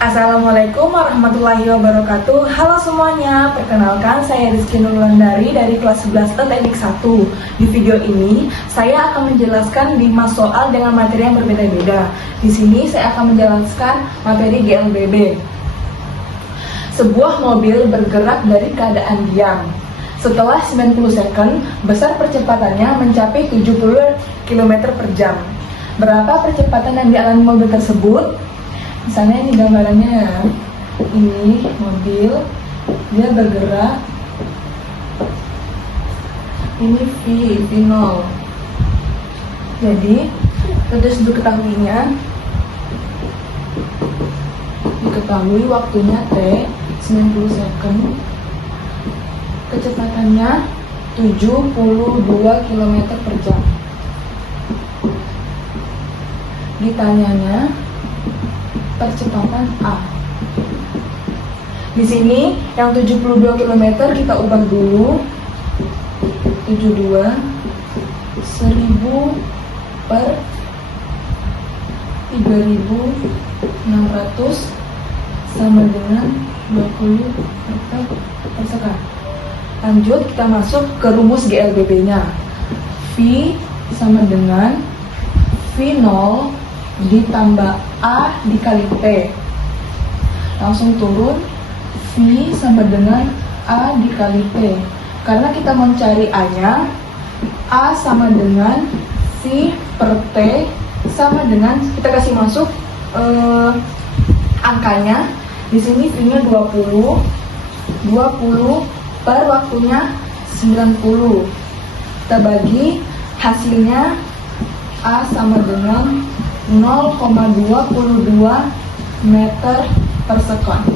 Assalamualaikum warahmatullahi wabarakatuh. Halo semuanya, perkenalkan saya Rizky Nurlandari dari kelas 11 teknik 1. Di video ini saya akan menjelaskan 5 soal dengan materi yang berbeda-beda. Di sini saya akan menjelaskan materi GLBB. Sebuah mobil bergerak dari keadaan diam. Setelah 90 second, besar percepatannya mencapai 70 km per jam. Berapa percepatan yang dialami mobil tersebut? Misalnya ini gambarannya ya, ini mobil, dia bergerak, ini V0. Jadi, terus diketahui waktunya T, 90 second, kecepatannya 72 km per jam. Ditanyanya percepatan A. Di sini yang 72 km kita ubah dulu. 72 1000 per 3600 sama dengan 20 meter per second. Lanjut kita masuk ke rumus GLBB-nya. V sama dengan V0 ditambah A dikali T. Langsung turun, V sama dengan A dikali T. Karena kita mencari A-nya, A sama dengan V per T sama dengan, kita kasih masuk angkanya. Di sini V-nya 20 per waktunya 90. Kita bagi, hasilnya A sama dengan 0,22 meter per sekon.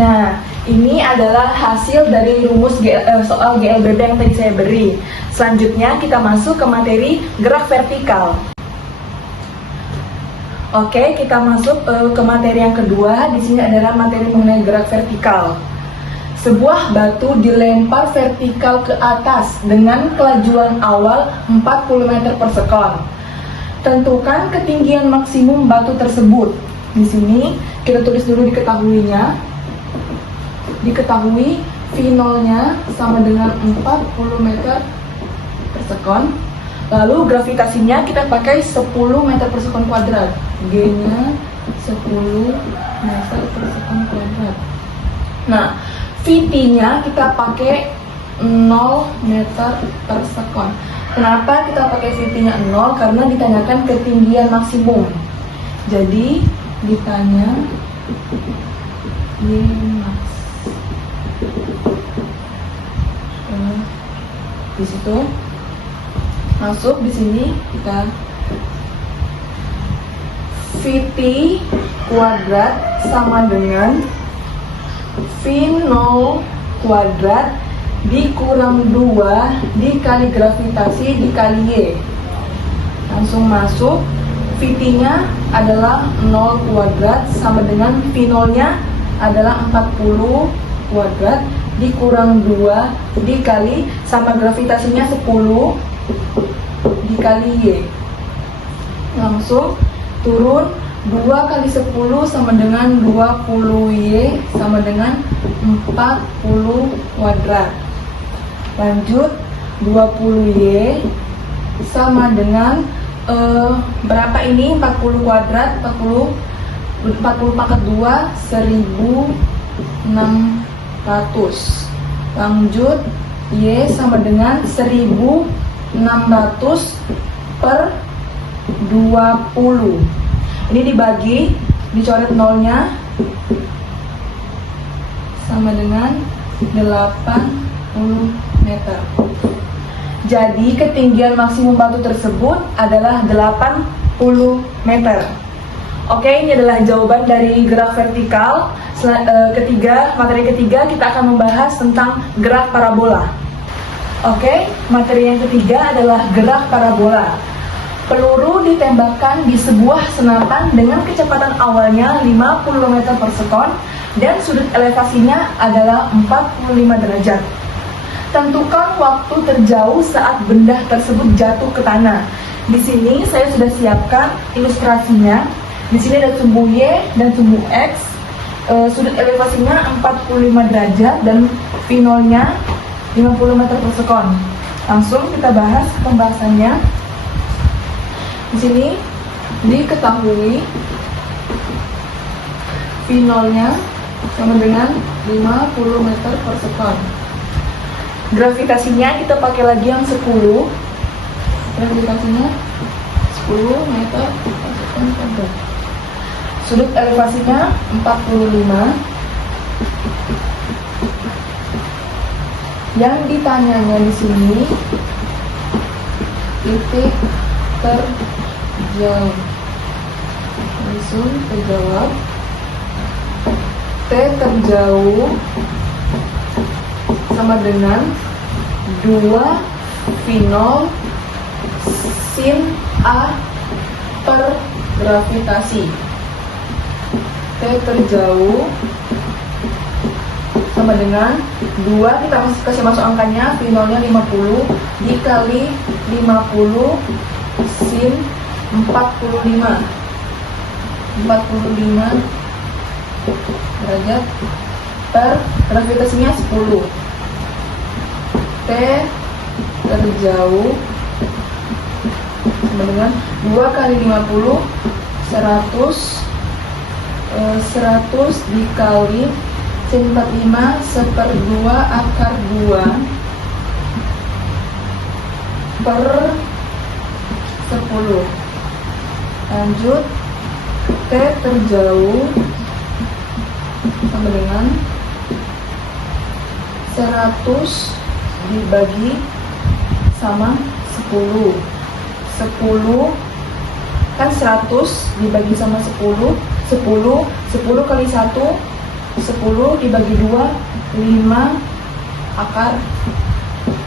Nah, ini adalah hasil dari rumus soal GLBB yang tadi saya beri. Selanjutnya kita masuk ke materi gerak vertikal. Oke, kita masuk ke materi yang kedua. Di sini adalah materi mengenai gerak vertikal. Sebuah batu dilempar vertikal ke atas dengan kelajuan awal 40 meter per sekon. Tentukan ketinggian maksimum batu tersebut. Di sini kita tulis dulu diketahuinya. Diketahui V0-nya sama dengan 40 meter per sekon. Lalu gravitasinya kita pakai 10 meter per sekon kuadrat. G-nya 10 meter per sekon kuadrat. Nah, Vt-nya kita pakai 0 meter per sekon. Kenapa kita pakai Vt-nya 0? Karena ditanyakan ketinggian maksimum. Jadi ditanya Ymax. Di situ masuk di sini kita Vt kuadrat sama dengan V0 kuadrat dikurang 2 dikali gravitasi dikali Y. Langsung masuk, Vt-nya adalah 0 kuadrat sama dengan V0-nya adalah 40 kuadrat dikurang 2 dikali sama gravitasinya 10 dikali Y. Langsung turun, 2 kali 10 sama dengan 20 Y sama dengan 40 kuadrat. Lanjut, 20Y sama dengan berapa ini? 40 kuadrat, 40 pangkat 2, 1600. Lanjut, Y sama dengan 1600 per 20. Ini dibagi, dicoret nolnya, sama dengan 80 meter. Jadi ketinggian maksimum batu tersebut adalah 80 meter. Oke, ini adalah jawaban dari gerak vertikal. Materi ketiga kita akan membahas tentang gerak parabola. Oke, materi yang ketiga adalah gerak parabola. Peluru ditembakkan di sebuah senapan dengan kecepatan awalnya 50 meter per sekon dan sudut elevasinya adalah 45 derajat. Tentukan waktu terjauh saat benda tersebut jatuh ke tanah. Di sini saya sudah siapkan ilustrasinya. Di sini ada sumbu Y dan sumbu X. Sudut elevasinya 45 derajat dan V0-nya 50 meter per sekon. Langsung kita bahas pembahasannya. Di sini diketahui V0-nya sama dengan 50 meter per sekon. Gravitasinya kita pakai lagi yang 10. Gravitasinya 10 meter per sekon kuadrat. Sudut elevasinya 45. Yang ditanyanya di sini titik terjauh. Langsung terjawab. T terjauh sama dengan 2 V0 sin A per gravitasi. T terjauh sama dengan 2, kita kasih masuk angkanya, V0-nya 50 dikali 50 sin 45 derajat per gravitasinya 10. T terjauh sama dengan 2 kali 50 100 dikali sin 45 1/2 akar 2 per 10. Lanjut, T terjauh sama dengan 100 dibagi sama 10. 10 kan 100 dibagi sama 10 kali 1 10 dibagi 2 5 akar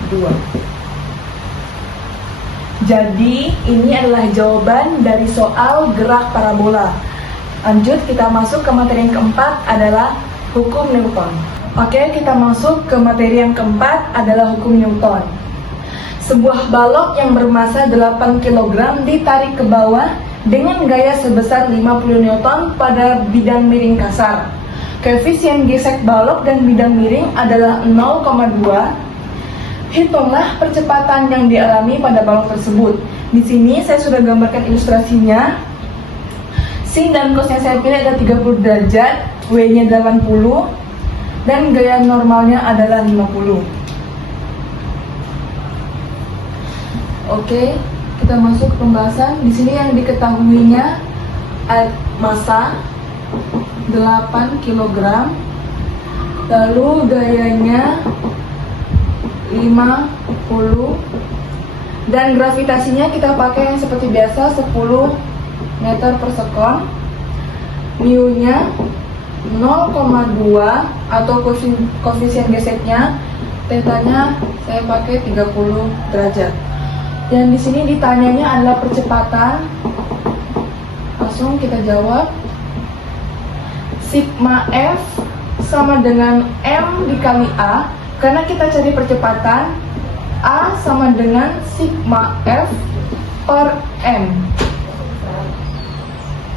2. Jadi ini adalah jawaban dari soal gerak parabola. Lanjut, kita masuk ke materi yang keempat adalah hukum Newton. Oke, kita masuk ke materi yang keempat adalah hukum Newton. Sebuah balok yang bermassa 8 kg ditarik ke bawah dengan gaya sebesar 50 Newton pada bidang miring kasar. Koefisien gesek balok dan bidang miring adalah 0,2. Hitunglah percepatan yang dialami pada balok tersebut. Di sini saya sudah gambarkan ilustrasinya. Sin dan cos yang saya pilih ada 30 derajat, W-nya 80, dan gaya normalnya adalah 50. Oke, kita masuk ke pembahasan. Di sini yang diketahuinya massa 8 kg, lalu gayanya 50, dan gravitasinya kita pakai yang seperti biasa 10 meter per sekon. Mu-nya 0,2 atau koefisien geseknya, θ-nya saya pakai 30 derajat. Dan di sini ditanyanya adalah percepatan. Langsung kita jawab. Sigma F sama dengan M dikali A. Karena kita cari percepatan, A sama dengan sigma F per M.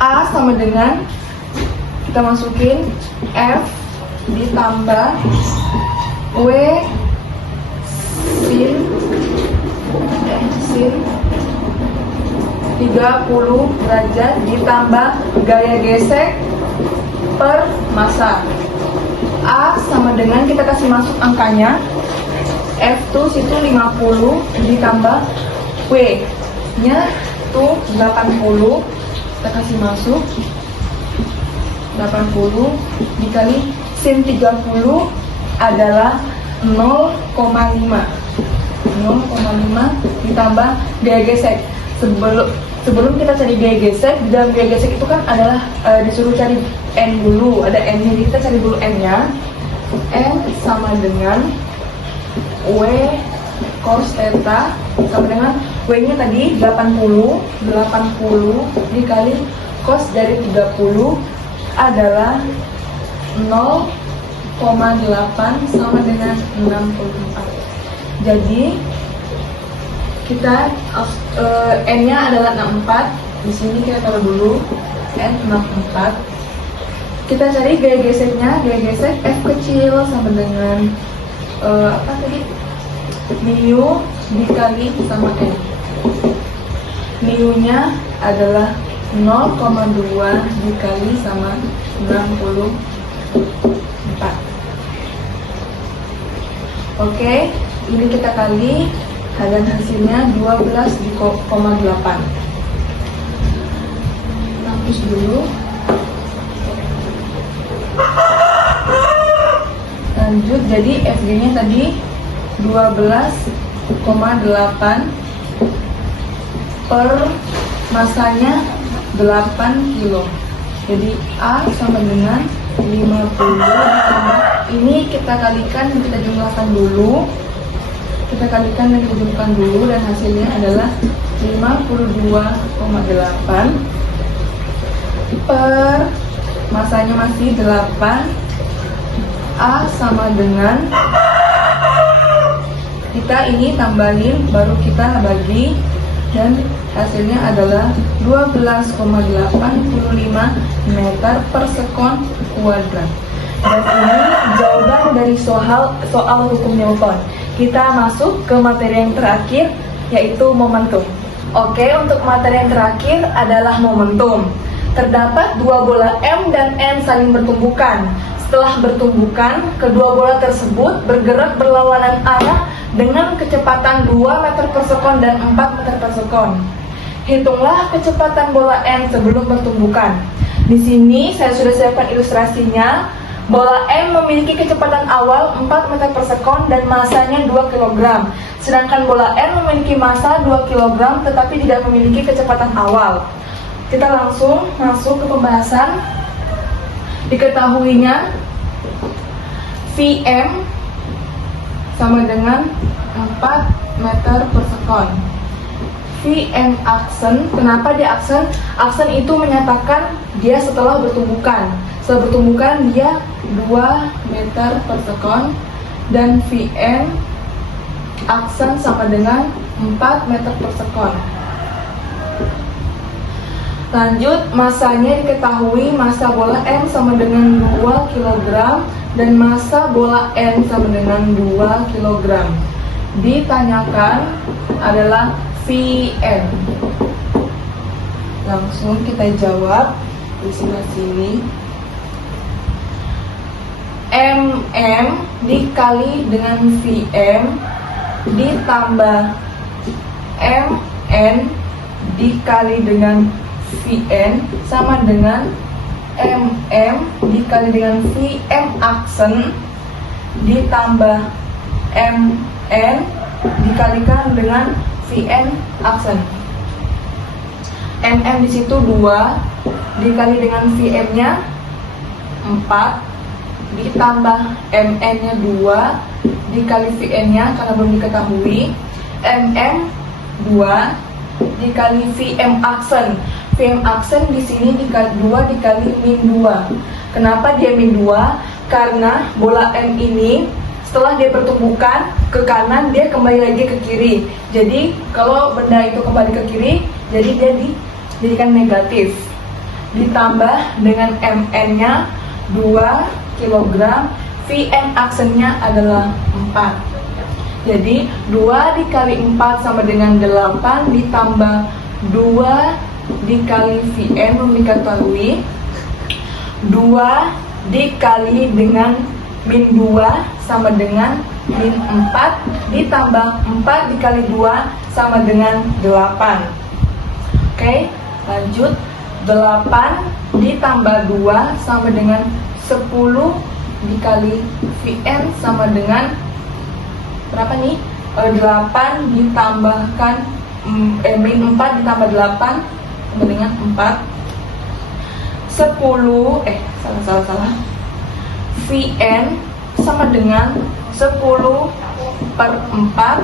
A sama dengan, kita masukin F ditambah W sin 30 derajat ditambah gaya gesek per massa. A sama dengan, kita kasih masuk angkanya, F2 situ 50 ditambah W nya tuh 80, kita kasih masuk 80 dikali sin 30 adalah 0,5 ditambah gaya gesek. Sebelum kita cari gaya gesek, di dalam gaya gesek itu kan adalah disuruh cari N dulu, ada N nya, kita cari dulu N nya. N sama dengan W cos theta sama dengan W nya tadi 80 dikali cos dari 30 adalah 0,8 sama dengan 64. Jadi kita N nya adalah 64. Di sini kita taruh dulu N 64. Kita cari gaya geseknya. Gaya gesek F kecil sama dengan apa tadi? Mu dikali sama N. Mu-nya adalah 0,2 dikali sama 64. Oke, ini kita kali, dan hasilnya 12,8. Hapus dulu. Lanjut, jadi FG-nya tadi 12,8 per masanya 8 kilo. Jadi A sama dengan 50 ditambah ini kita kalikan dan kita jumlahkan dulu. Kita kalikan dan kita jumlahkan dulu dan hasilnya adalah 52,8 per masanya masih 8. A sama dengan kita ini tambahin baru kita bagi dan hasilnya adalah 12,85 meter per sekon kuadrat. Dan ini jawaban dari soal hukum Newton. Kita masuk ke materi yang terakhir, yaitu momentum. Oke, untuk materi yang terakhir adalah momentum. Terdapat dua bola M dan N saling bertumbukan. Setelah bertumbukan, kedua bola tersebut bergerak berlawanan arah dengan kecepatan 2 meter per sekon dan 4 meter per sekon. Hitunglah kecepatan bola N sebelum bertumbukan. Di sini saya sudah siapkan ilustrasinya. Bola M memiliki kecepatan awal 4 meter per sekon dan masanya 2 kg. Sedangkan bola N memiliki massa 2 kg tetapi tidak memiliki kecepatan awal. Kita langsung masuk ke pembahasan. Diketahuinya Vm sama dengan 4 meter per sekon. Vm aksen, kenapa dia aksen? Aksen itu menyatakan dia setelah bertumbukan. Setelah bertumbukan dia 2 meter per sekon. Dan Vn aksen sama dengan 4 meter per sekon. Lanjut, masanya diketahui, massa bola M sama dengan 2 kg dan massa bola N sama dengan 2 kg. Ditanyakan adalah Vn. Langsung kita jawab di sini. MM dikali dengan Vm ditambah Mn dikali dengan Vn sama dengan MM dikali dengan Vm aksen ditambah Mn dikalikan dengan Vn aksen. MM di situ 2 dikali dengan Vm-nya 4 ditambah Mn-nya 2 dikali Vn-nya karena belum diketahui. MM 2 dikali Vm aksen. Vm aksen di sini dikali 2 dikali min 2. Kenapa dia min 2? Karena bola M ini setelah dia bertumbukan ke kanan dia kembali lagi ke kiri. Jadi kalau benda itu kembali ke kiri, jadi dia dijadikan negatif. Ditambah dengan Mn-nya 2 kg, Vm aksennya adalah 4. Jadi 2 dikali 4 sama dengan 8 ditambah 2 dikali Vm belum diketahui. 2 dikali dengan min 2 sama dengan min 4 ditambah 4 dikali 2 sama dengan 8. Oke, lanjut. 8 ditambah 2 sama dengan 10 dikali Vm sama dengan berapa nih? 8 ditambahkan min 4 ditambah 8 sama dengan 4. 10 salah. Vn sama dengan 10 per 4.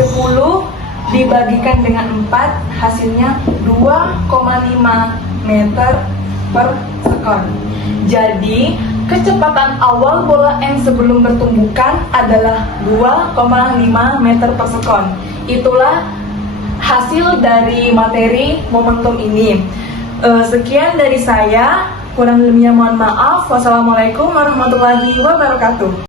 10 dibagikan dengan 4 hasilnya 2,5 meter per sekon. Jadi kecepatan awal bola M sebelum bertumbukan adalah 2,5 meter per sekon. Itulah hasil dari materi momentum ini. Sekian dari saya. Kurang lebihnya mohon maaf. Wassalamualaikum warahmatullahi wabarakatuh.